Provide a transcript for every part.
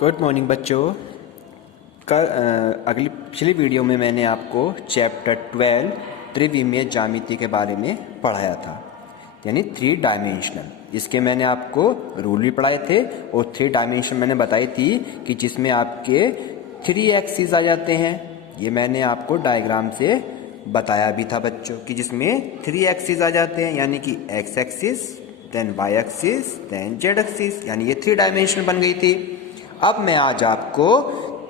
Good morning बच्चों। अगली पिछली वीडियो में मैंने आपको चैप्टर 12 त्रिविमीय ज्यामिति के बारे में पढ़ाया था, यानी 3 डायमेंशनल। इसके मैंने आपको रूल भी पढ़ाए थे और 3 डायमेंशन मैंने बताई थी कि जिसमें आपके 3 एक्सिस आ जाते हैं। ये मैंने आपको डायग्राम से बताया भी था बच्चों कि जिसमें 3 एक्सिस आ जाते हैं, यानी कि X axis, then Y axis, then Z axis, यानी ये 3 डायमेंशनल बन गई थी। अब मैं आज आपको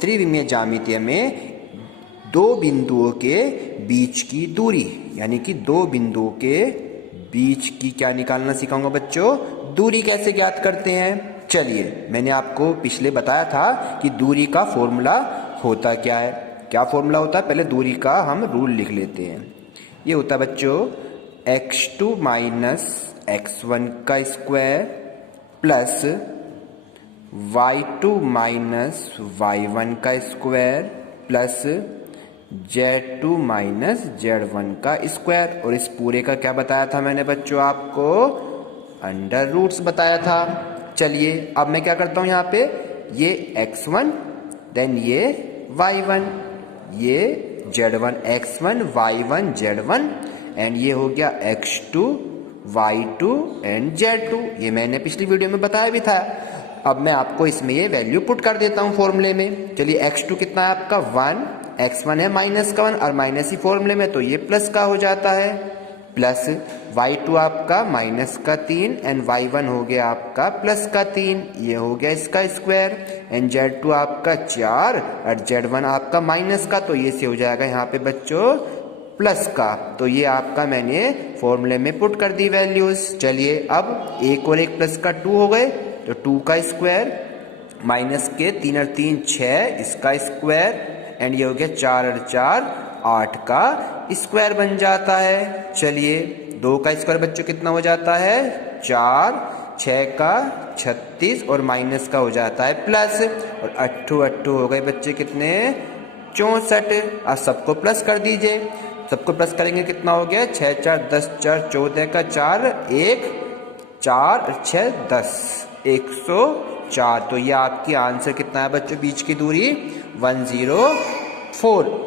त्रिविमीय ज्यामिति में 2 बिंदुओं के बीच की दूरी, यानी कि 2 बिंदुओं के बीच की क्या निकालना सिखाऊंगा बच्चों। दूरी कैसे ज्ञात करते हैं, चलिए मैंने आपको पिछले बताया था कि दूरी का फॉर्मूला होता क्या है। क्या फॉर्मूला होता है, पहले दूरी का हम रूल लिख लेते हैं। ये होता है बच्चों x2 माइनस x1 का square plus y2 minus y1 का square plus z2 minus z1 का स्क्वायर। और इस पूरे का क्या बताया था मैंने बच्चों आपको, अंडर रूट्स बताया था। चलिए अब मैं क्या करता हूं, यहाँ पे ये x1 देन ये y1, ये z1 x1 y1 z1 and ये हो गया x2 y2 एंड z2। ये मैंने पिछली वीडियो में बताया भी था। अब मैं आपको इसमें ये वैल्यू पुट कर देता हूं फॉर्मूले में। चलिए x2 कितना है आपका 1, x1 है माइनस का 1 और माइनस ही फॉर्मूले में तो ये प्लस का हो जाता है, प्लस y2 आपका माइनस का 3 एंड y1 हो गया आपका प्लस का 3, ये हो गया इसका स्क्वायर एंड z2 आपका 4 और z1 आपका माइनस का, तो ये से हो जाएगा यहाँ पे बच्चों प्लस का। तो ये आपका मैंने फॉर्मूले में पुट कर दी वैल्यूज। चलिए अब एक और एक प्लस का 2 हो गए, तो 2 का स्क्वायर माइनस के 3 और 3 6 इसका स्क्वायर एंड ये हो गया 4 और 4 8 का स्क्वायर बन जाता है। चलिए 2 का स्क्वायर बच्चों कितना हो जाता है 4, 6 का 36 और माइनस का हो जाता है प्लस, और 8 हो गए बच्चे कितने 64। अब सबको प्लस कर दीजिए, सबको प्लस करेंगे कितना हो गया 6 4 10 4 14 का 4 1 4 और 6 10 104। तो ये आपकी आंसर कितना है बच्चों, बीच की दूरी 104।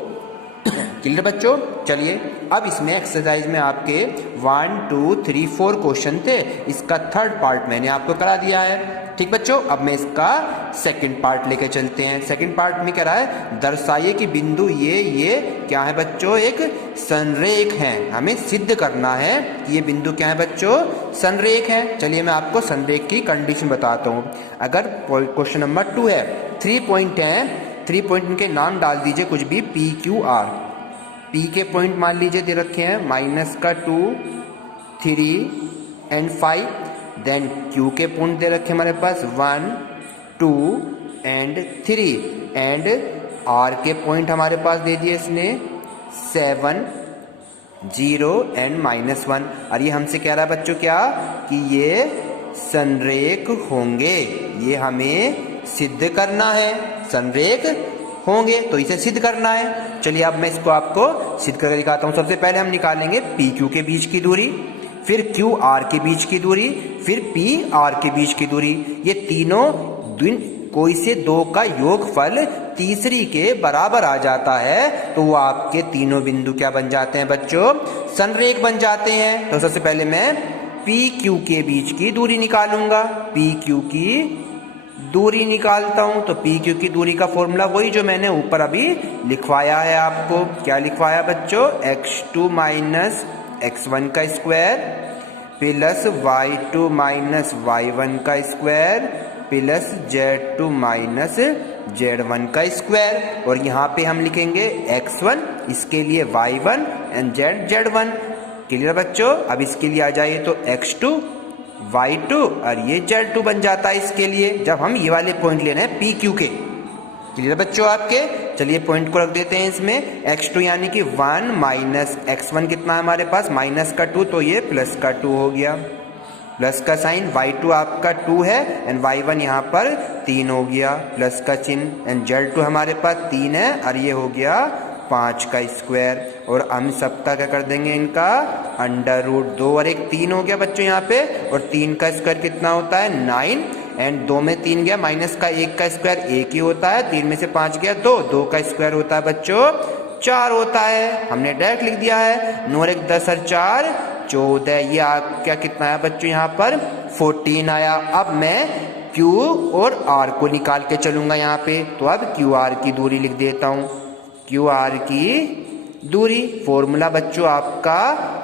क्लियर बच्चों। चलिए अब इसमें एक्सरसाइज में आपके 1 2 3 4 क्वेश्चन थे, इसका 3rd पार्ट मैंने आपको करा दिया है। ठीक बच्चों, अब मैं इसका 2nd पार्ट लेके चलते हैं। 2nd पार्ट में क्या रहा है, दर्शाइए कि बिंदु ये क्या है बच्चों, एक संरेख है। हमें सिद्ध करना है कि ये बिंदु क्या है बच्चों, संरेख है। चलिए मैं आपको संरेख की कंडीशन बताता हूँ। अगर क्वेश्चन नंबर 2 है, 3 पॉइंट है, 3 पॉइंट के नाम डाल दीजिए कुछ भी, P Q R। P के पॉइंट मान लीजिए दे रखे हैं माइनस का 2 3 एंड 5, देन Q के पॉइंट दे रखे हमारे पास 1 2 एंड 3 एंड R के पॉइंट हमारे पास दे दिए इसने 7 0 एंड -1। और ये हमसे कह रहा है बच्चों क्या, कि ये संरेख होंगे, ये हमें सिद्ध करना है, संरेख होंगे तो इसे सिद्ध करना है। चलिए अब मैं इसको आपको सिद्ध करके दिखाता हूँ। सबसे पहले हम निकालेंगे पी क्यू के बीच की दूरी, फिर क्यू आर के बीच की दूरी, फिर पी आर के बीच की दूरी। ये तीनों कोई से 2 का योगफल तीसरी के बराबर आ जाता है तो वो आपके तीनों बिंदु क्या बन जाते हैं बच्चों, संरेख बन जाते हैं। तो सबसे पहले मैं पी क्यू के बीच की दूरी निकालूंगा, पी क्यू की दूरी निकालता हूं। तो पी क्यू की दूरी का फॉर्मूला वही जो मैंने ऊपर अभी लिखवाया है आपको। क्या लिखवाया बच्चों, x2 माइनस x1 का square plus y2 minus y1 का square plus z2 minus z1 का स्क्वायर। और यहाँ पे हम लिखेंगे x1, इसके लिए y1 एंड z1। क्लियर बच्चों। अब इसके लिए आ जाइए तो x2 y2 और ये z2 बन जाता है इसके लिए, जब हम ये वाले पॉइंट ले रहे हैं पी क्यू के। क्लियर बच्चों आपके। चलिए पॉइंट को रख देते हैं इसमें, x2 यानी कि 1 माइनस x1 कितना है हमारे पास माइनस का 2, तो ये प्लस का 2 हो गया, प्लस का साइन। y2 आपका 2 है एंड y1 यहाँ पर 3 हो गया, प्लस का चिन्ह एंड z2 हमारे पास 3 है और ये हो गया 5 का स्क्वायर। और हम सबका क्या कर देंगे, इनका अंडर रूट 2 और 1 3 हो गया बच्चों यहाँ पे। और 3 का स्क्वायर कितना होता है 9 एंड 2 में 3 गया, माइनस का 1 का स्क्वायर 1 ही होता है, 3 में से 5 गया 2, 2 का स्क्वायर होता है बच्चों 4 होता है। हमने डायरेक्ट लिख दिया है, 9 1 10 और 4 14। ये क्या कितना है बच्चों यहाँ पर 14 आया। अब मैं Q और R को निकाल के चलूंगा यहाँ पे, तो अब QR की दूरी लिख देता हूँ। QR की दूरी फॉर्मूला बच्चों आपका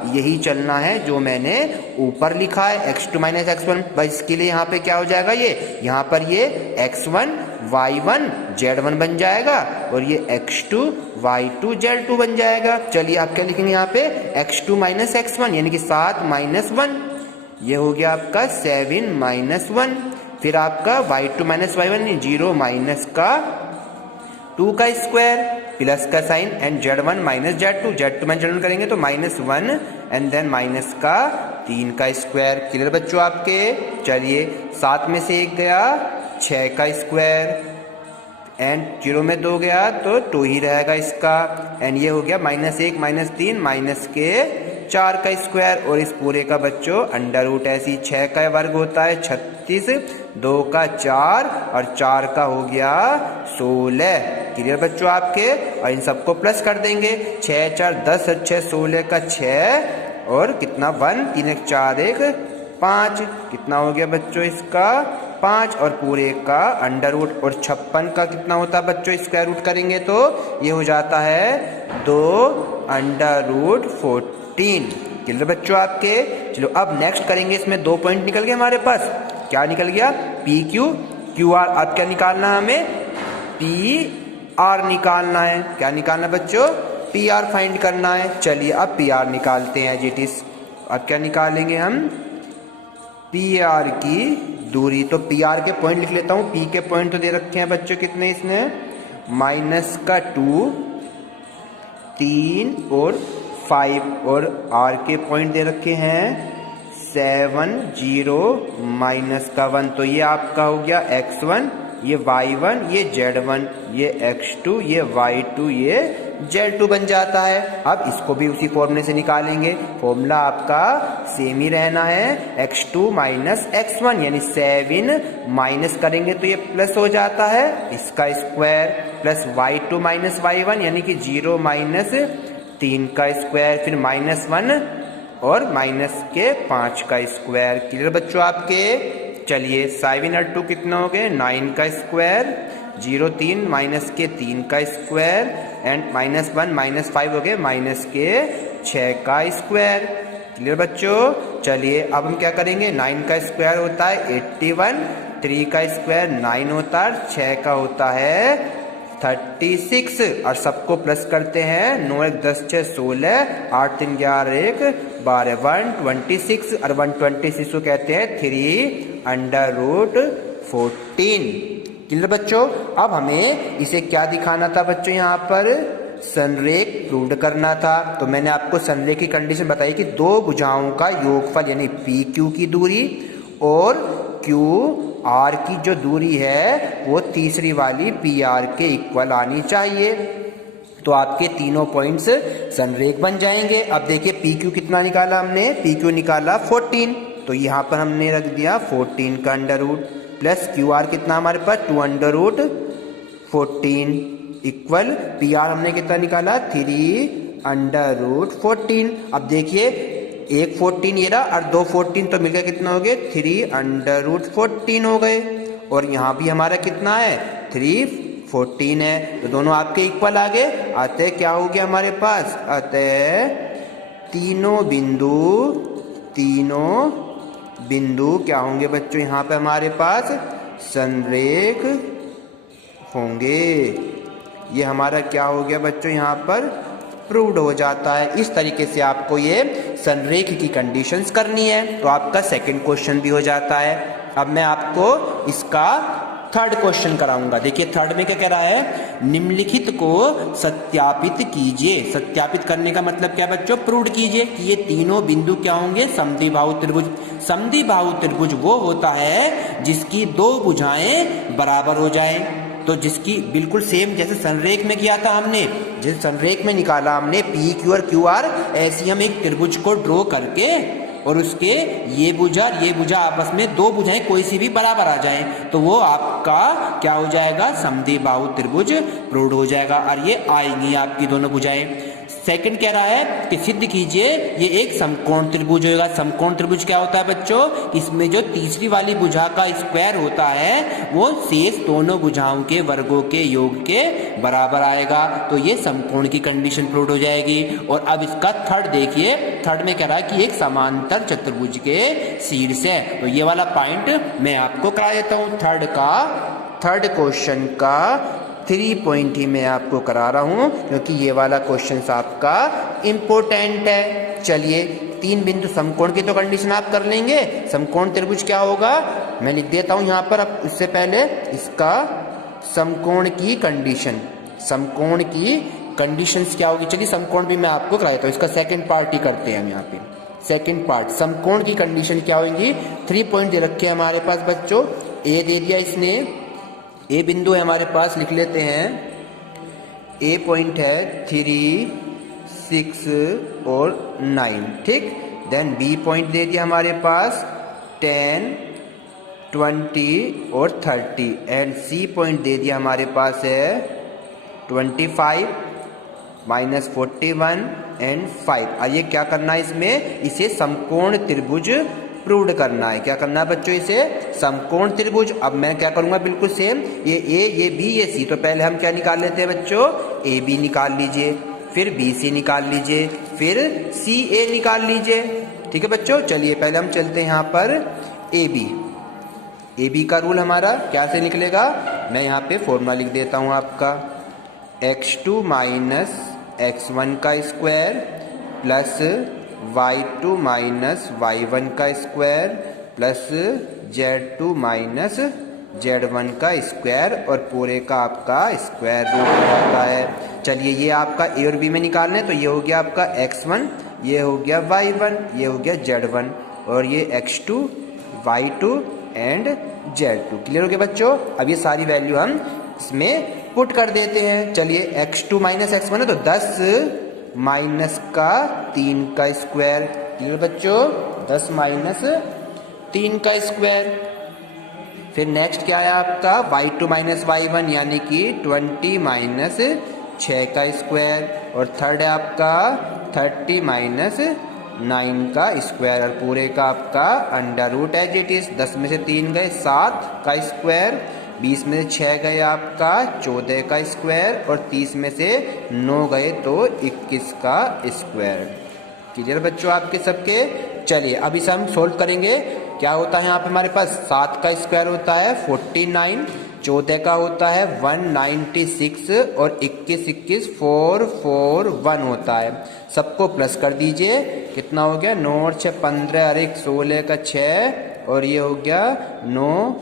यही चलना है जो मैंने ऊपर लिखा है, x2 माइनस x1। बस इसके लिए यहाँ पे क्या हो जाएगा, ये यहाँ पर ये x1 y1 z1 बन जाएगा और ये x2 y2 z2 बन जाएगा। चलिए आप क्या लिखेंगे यहाँ पे x2 माइनस x1 यानी कि 7 माइनस 1, ये हो गया आपका 7 माइनस 1। फिर आपका y2 माइनस y1 0 माइनस का 2 का स्क्वायर प्लस का sign and z1 minus z2, z2 minus z1 करेंगे तो -1 एंड देन माइनस का 3 का स्क्वायर। क्लियर बच्चों आपके। चलिए 7 में से 1 गया 6 का स्क्वायर एंड 0 में 2 गया तो 2 ही रहेगा इसका, एंड ये हो गया -1 -3 माइनस के 4 का स्क्वायर और इस पूरे का बच्चों अंडर रूट। ऐसी 6 का वर्ग होता है 36, 2 का 4 और 4 का हो गया 16। क्लियर बच्चों आपके। और इन सबको प्लस कर देंगे, 6 4 10 6 16 का 6 और कितना 1 3 1 4 1 5, कितना हो गया बच्चों इसका 5 और पूरे का अंडर रूट। और 56 का कितना होता है बच्चों स्क्वायर रूट करेंगे तो ये हो जाता है 2 अंडर रूट 14। क्लियर बच्चों आपके। चलो अब नेक्स्ट करेंगे, इसमें 2 पॉइंट निकल गए हमारे पास। क्या निकल गया PQ QR। अब क्या निकालना है हमें PR निकालना है। क्या निकालना बच्चों PR फाइंड करना है। चलिए अब PR निकालते हैं जी इट। अब क्या निकालेंगे हम PR की दूरी। तो PR के पॉइंट लिख लेता हूँ। P के पॉइंट तो दे रखे हैं बच्चों कितने इसने माइनस का 2 3 और 5 और R के पॉइंट दे रखे हैं 7 0 माइनस का 1। तो ये आपका हो गया x1, ये y1, ये z1, ये x2, ये y2, ये z2 बन जाता है। अब इसको भी उसी फॉर्मूले से निकालेंगे। फॉर्मूला आपका सेम ही रहना है, x2 माइनस x1 यानी 7 माइनस करेंगे तो ये प्लस हो जाता है इसका square, plus y2 minus y1 यानी कि 0 माइनस 3 का स्क्वायर, फिर -1 और माइनस के 5 का स्क्वायर। क्लियर बच्चों आपके। चलिए 7 और 2 कितना हो गए 9 का स्क्वायर, 0 3 माइनस के 3 का स्क्वायर एंड -1 -5 हो गए माइनस के 6 का स्क्वायर। क्लियर बच्चों। चलिए अब हम क्या करेंगे, 9 का स्क्वायर होता है 81, 3 का स्क्वायर 9 होता है, 6 का होता है 36 और सबको प्लस करते हैं। 9 1 10 6 16, 8 3 11 1 12, 126 और 126 को कहते हैं 3 अंडर रूट 14। क्लियर बच्चों। अब हमें इसे क्या दिखाना था बच्चों, यहाँ पर संरेख प्रूव करना था। तो मैंने आपको संरेख की कंडीशन बताई कि दो भुजाओं का योगफल यानी PQ की दूरी और QR की जो दूरी है वो तीसरी वाली PR के इक्वल आनी चाहिए। तो आपके तीनों पॉइंट्स संरेख बन जाएंगे। अब देखिए PQ कितना निकाला हमने, PQ निकाला 14, तो यहाँ पर हमने रख दिया 14 का अंडर रूट, प्लस QR कितना हमारे पास 2 अंडर रूट 14 इक्वल PR हमने कितना निकाला 3 अंडर रूट 14। अब देखिए एक 14 ये रहा और 2 14 तो मिलकर कितना हो गए 3 अंडर रूट 14 हो गए। और यहाँ भी हमारा कितना है 3 14 है, तो दोनों आपके इक्वल आ गए। आते क्या हो गया हमारे पास, आते तीनों बिंदु क्या होंगे बच्चों यहाँ पे हमारे पास संरेख होंगे। ये हमारा क्या हो गया बच्चों यहाँ पर प्रूव्ड हो जाता है। इस तरीके से आपको ये संरेख की कंडीशंस करनी है, तो आपका सेकंड क्वेश्चन भी हो जाता है। अब मैं आपको इसका थर्ड क्वेश्चन कराऊंगा। देखिए थर्ड में क्या कह रहा है, निम्नलिखित को सत्यापित कीजिए। सत्यापित करने का मतलब क्या बच्चों, प्रूव कीजिए कि ये तीनों बिंदु क्या होंगे समद्विबाहु त्रिभुज। समद्विबाहु त्रिभुज वो होता है जिसकी दो भुजाएं बराबर हो जाएं। तो जिसकी बिल्कुल सेम जैसे संरेख में किया था हमने, जैसे संरेख में निकाला हमने PQ और QR, ऐसी हम एक त्रिभुज को ड्रॉ करके और उसके ये भुजा और ये भुजा आपस में दो भुजाएं कोई सी भी बराबर आ जाए तो वो आपका क्या हो जाएगा, समद्विबाहु त्रिभुज प्रूव्ड हो जाएगा और ये आएंगी आपकी दोनों भुजाएं। सेकंड कह रहा है कि सिद्ध कीजिए ये एक समकोण त्रिभुज होगा। समकोण त्रिभुज क्या होता है बच्चों, इसमें जो तीसरी वाली भुजा का स्क्वायर होता है वो शेष दोनों भुजाओं के वर्गों के योग के बराबर आएगा, तो ये समकोण की कंडीशन प्रूव हो जाएगी। और अब इसका थर्ड देखिए, थर्ड में कह रहा है कि एक समांतर चतुर्भुज के शीर्ष है, तो ये वाला पॉइंट मैं आपको करा देता हूं। थर्ड क्वेश्चन का 3 पॉइंट ही मैं आपको करा रहा हूं क्योंकि ये वाला क्वेश्चन आपका इम्पोर्टेंट है। चलिए 3 बिंदु समकोण की तो कंडीशन आप कर लेंगे, समकोण त्रिभुज क्या होगा मैं लिख देता हूं यहाँ पर। अब इससे पहले इसका समकोण की कंडीशन, समकोण की कंडीशंस क्या होगी, चलिए समकोण भी मैं आपको करा देता हूँ। इसका सेकंड पार्ट ही करते हैं हम यहाँ पे। सेकंड पार्ट समकोण की कंडीशन क्या होगी, 3 पॉइंट दे रखे हैं हमारे पास बच्चों। ए दे दिया इसने, ए बिंदु है हमारे पास, लिख लेते हैं। ए पॉइंट है 3, 6 और 9, ठीक। देन बी पॉइंट दे दिया हमारे पास 10, 20 और 30 एंड सी पॉइंट दे दिया हमारे पास है 25, -41 एंड 5। आइए क्या करना है इसमें, इसे समकोण त्रिभुज प्रूव्ड करना है। क्या करना है बच्चों, इसे समकोण त्रिभुज। अब मैं क्या करूंगा बिल्कुल सेम, ये ए, ये बी, ये सी, तो पहले हम क्या निकाल लेते हैं बच्चों, ए बी निकाल लीजिए, फिर बी सी निकाल लीजिए, फिर सी ए निकाल लीजिए, ठीक है बच्चों। चलिए पहले हम चलते हैं यहाँ पर ए बी। ए बी का रूल हमारा क्या से निकलेगा, मैं यहाँ पे फॉर्मूला लिख देता हूँ आपका, x2 माइनस x1 का square plus y2 minus y1 का square plus z2 minus z1 का स्क्वायर और पूरे का आपका स्क्वायर रूट होता है। चलिए ये आपका ए और बी में निकालना है, तो ये हो गया आपका x1, ये हो गया y1, ये हो गया z1 और ये x2, y2 and z2। Clear हो गया बच्चों। अब ये सारी वैल्यू हम इसमें पुट कर देते हैं। चलिए x2 माइनस x1 है तो 10 माइनस का 3 का स्क्वायर, क्लियर बच्चों, 10 माइनस 3 का स्क्वायर। फिर नेक्स्ट क्या है आपका y2 माइनस y1 यानी कि 20 माइनस 6 का स्क्वायर और थर्ड है आपका 30 माइनस 9 का स्क्वायर और पूरे का आपका under root as it is. 10 में से 3 गए 7 का स्क्वायर, 20 में से 6 गए आपका 14 का स्क्वायर और 30 में से 9 गए तो 21 का स्क्वायर। क्लियर बच्चों आपके सबके। चलिए अब इसे हम सोल्व करेंगे। क्या होता है यहाँ पे हमारे पास 7 का स्क्वायर होता है 49, 14 का होता है 196 और 21 441 होता है। सबको प्लस कर दीजिए, कितना हो गया 9 और 6 15 और 1 16 का 6 और ये हो गया 9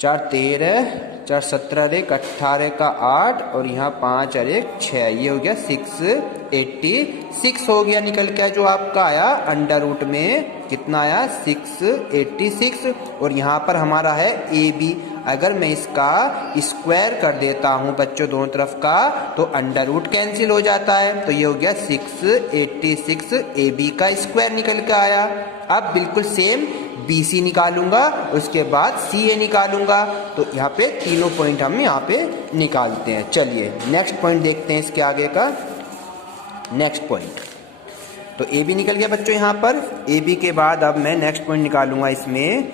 4 13 4 17 1 18 का 8 और यहाँ 5 और 1 6, ये हो गया 686 हो गया निकल के जो आपका आया अंडर रूट में कितना आया 686 और यहाँ पर हमारा है ए बी। अगर मैं इसका स्क्वायर कर देता हूँ बच्चों दोनों तरफ का तो अंडर रूट कैंसिल हो जाता है, तो ये हो गया 686 ए बी का स्क्वायर निकल के आया। अब बिल्कुल सेम बी सी निकालूंगा उसके बाद सी ए निकालूंगा, तो यहाँ पे तीनों पॉइंट हम यहाँ पे निकालते हैं। चलिए नेक्स्ट पॉइंट देखते हैं इसके आगे का। नेक्स्ट पॉइंट तो ए बी निकल गया बच्चों यहाँ पर। ए बी के बाद अब मैं नेक्स्ट पॉइंट निकालूंगा इसमें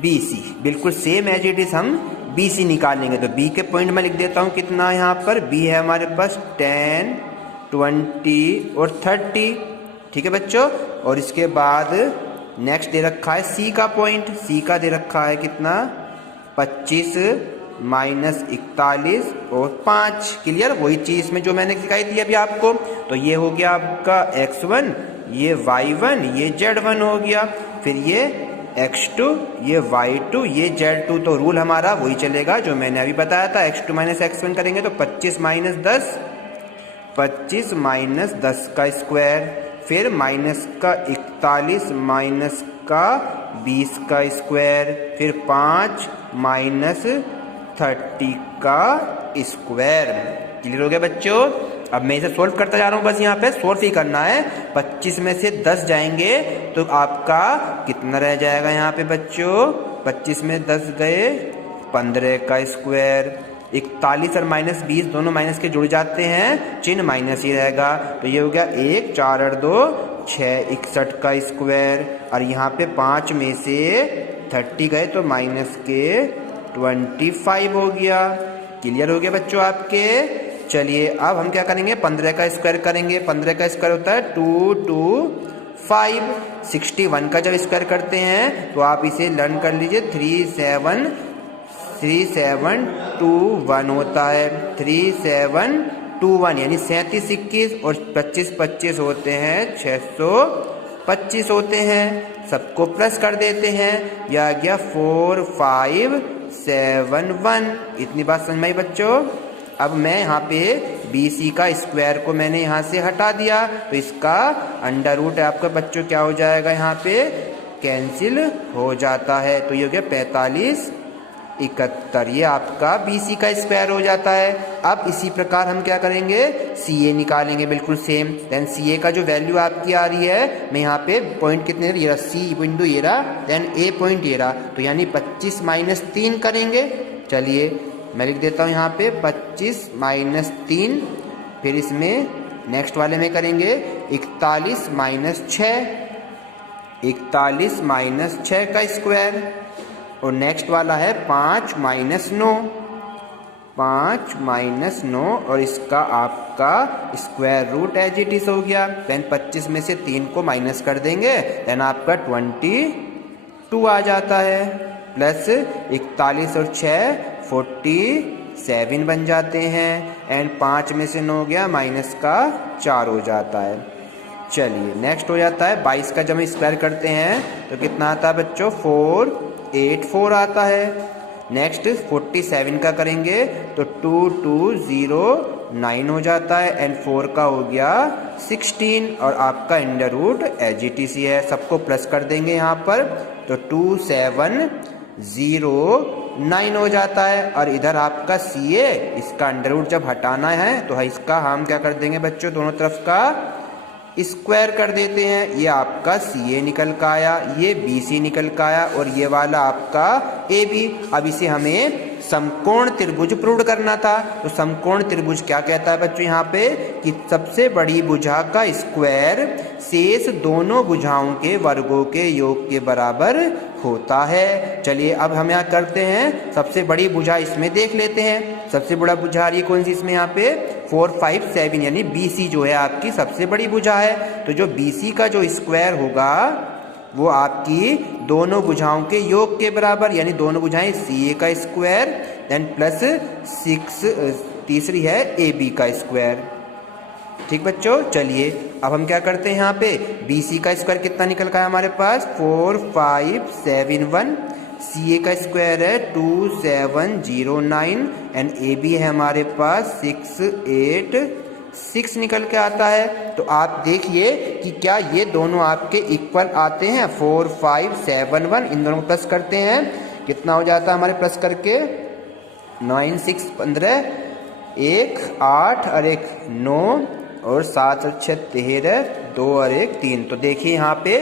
बी सी। बिल्कुल सेम एज इट इज हम बी सी निकालेंगे, तो बी के पॉइंट में लिख देता हूँ कितना यहाँ पर, बी है हमारे पास 10 20 और 30, ठीक है बच्चों। और इसके बाद नेक्स्ट दे रखा है सी का पॉइंट, सी का दे रखा है कितना 25 माइनस 41 और 5। क्लियर, वही चीज में जो मैंने सिखाई थी अभी आपको। तो ये हो गया आपका x1, ये y1, ये z1 हो गया, फिर ये x2, ये y2, ये z2। तो रूल हमारा वही चलेगा जो मैंने अभी बताया था, x2 माइनस x1 करेंगे तो 25 माइनस 10, 25 माइनस 10 का स्क्वायर, फिर माइनस का 41 माइनस का 20 का स्क्वायर, फिर 5 माइनस 30 का स्क्वायर। क्लियर हो गया बच्चों। अब मैं इसे सोल्व करता जा रहा हूँ, बस यहाँ पे सोल्व ही करना है। 25 में से 10 जाएंगे तो आपका कितना रह जाएगा यहाँ पे बच्चों, 25 में 10 गए 15 का स्क्वायर। 41 और -20 दोनों माइनस के जुड़ जाते हैं, चिन्ह माइनस ही रहेगा, तो ये हो गया 1 4 और 2 6 61 का स्क्वायर। और यहाँ पे 5 में से 30 गए तो माइनस के 25 हो गया। क्लियर हो गया बच्चों आपके। चलिए अब हम क्या करेंगे, 15 का स्क्वायर करेंगे। 15 का स्क्वायर होता है 2 2 5। 61 का जब स्क्वायर करते हैं तो आप इसे लर्न कर लीजिए, 3 7 2 1 होता है, 3 7 2 1 यानी 37 21 और 25 25 होते हैं, 625 होते हैं। सबको प्लस कर देते हैं, यह आ गया 4 5 7 1। इतनी बात समझ में आई बच्चों। अब मैं यहाँ पे BC का स्क्वायर को मैंने यहाँ से हटा दिया, तो इसका अंडर रूट आपका बच्चों क्या हो जाएगा, यहाँ पे कैंसिल हो जाता है, तो ये हो गया 45 71। ये आपका BC का स्क्वायर हो जाता है। अब इसी प्रकार हम क्या करेंगे, CA निकालेंगे बिल्कुल सेम। देन CA का जो वैल्यू आपकी आ रही है, मैं यहाँ पे पॉइंट कितने ये रहा, C बिंदु ये रहा, देन A पॉइंट ये रहा, तो यानी 25 - 3 करेंगे। चलिए मैं लिख देता हूँ यहाँ पे 25 - 3, फिर इसमें नेक्स्ट वाले में करेंगे 41 - 6, 41 - 6 का स्क्वायर। और नेक्स्ट वाला है 5 - 9, 5 - 9 और इसका आपका square root as it is हो गया। देन 25 में से 3 को माइनस कर देंगे, देन आपका 22 आ जाता है, प्लस 41 और 6 47 बन जाते हैं, एंड 5 में से 9 गया, माइनस का 4 हो जाता है। चलिए नेक्स्ट हो जाता है 22 का जब हम स्क्वायर करते हैं तो कितना आता है बच्चों, 484 आता है। नेक्स्ट 47 का करेंगे तो 2209 हो जाता है, एंड 4 का हो गया 16 और आपका under root as it is है। सबको प्लस कर देंगे यहाँ पर, तो 2709 हो जाता है। और इधर आपका CA, इसका अंडर रूट जब हटाना है तो इसका हम क्या कर देंगे बच्चों, दोनों तरफ का स्क्वायर कर देते हैं। ये आपका CA निकल का आया, ये BC निकल का आया, और ये वाला आपका AB। अब इसे हमें समकोण त्रिभुज प्रूव करना था, तो समकोण त्रिभुज क्या कहता है बच्चों यहाँ पे, कि सबसे बड़ी भुजा का स्क्वायर शेष दोनों भुजाओं के वर्गों के योग के बराबर होता है। चलिए अब हम यहाँ करते हैं, सबसे बड़ी भुजा इसमें देख लेते हैं। सबसे बड़ा भुजा आ रही है कौन सी इसमें, यहाँ पे 4 5 7 यानी BC जो है आपकी सबसे बड़ी भुजा है। तो जो BC का जो स्क्वायर होगा वो आपकी दोनों भुजाओं के योग के बराबर, यानी दोनों भुजाएं CA का स्क्वायर, देन प्लस 6 तीसरी है AB का स्क्वायर। ठीक बच्चों, चलिए अब हम क्या करते हैं, यहाँ पे BC का स्क्वायर कितना निकल का है हमारे पास, 4571। CA का स्क्वायर है 2709, एंड AB है हमारे पास 686 निकल के आता है। तो आप देखिए कि क्या ये दोनों आपके इक्वल आते हैं, 4571, इन दोनों को प्लस करते हैं, कितना हो जाता है हमारे प्लस करके, 9 6 15, 1 8 और 1 9 और 7 और 6 13, 2 और 1 3। तो देखिए यहाँ पे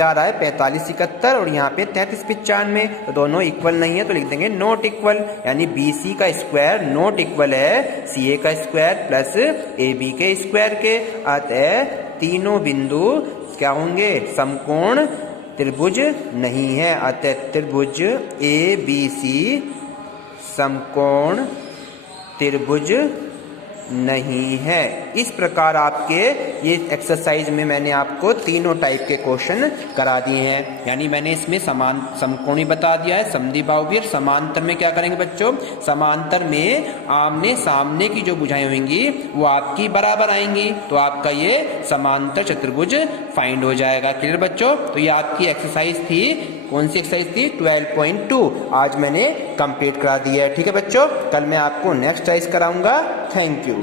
आ रहा है 45 71 और यहाँ पे 33 95, तो दोनों इक्वल नहीं है, तो लिख देंगे नॉट इक्वल, यानी BC का स्क्वायर नॉट इक्वल है CA का स्क्वायर प्लस AB के स्क्वायर के। अतः तीनों बिंदु क्या होंगे, समकोण त्रिभुज नहीं है। अतः त्रिभुज ABC समकोण त्रिभुज नहीं है। इस प्रकार आपके ये एक्सरसाइज में मैंने आपको तीनों टाइप के क्वेश्चन करा दिए हैं, यानी मैंने इसमें समकोणी बता दिया है, समद्विबाहु भी। और समांतर में क्या करेंगे बच्चों, समांतर में आमने सामने की जो भुजाएं होंगी वो आपकी बराबर आएंगी, तो आपका ये समांतर चतुर्भुज फाइंड हो जाएगा। क्लियर बच्चों, तो ये आपकी एक्सरसाइज थी, कौन सी एक्सरसाइज थी, 12.2 आज मैंने कंप्लीट करा दी है। ठीक है बच्चों, कल मैं आपको नेक्स्ट एक्सरसाइज कराऊंगा। Thank you.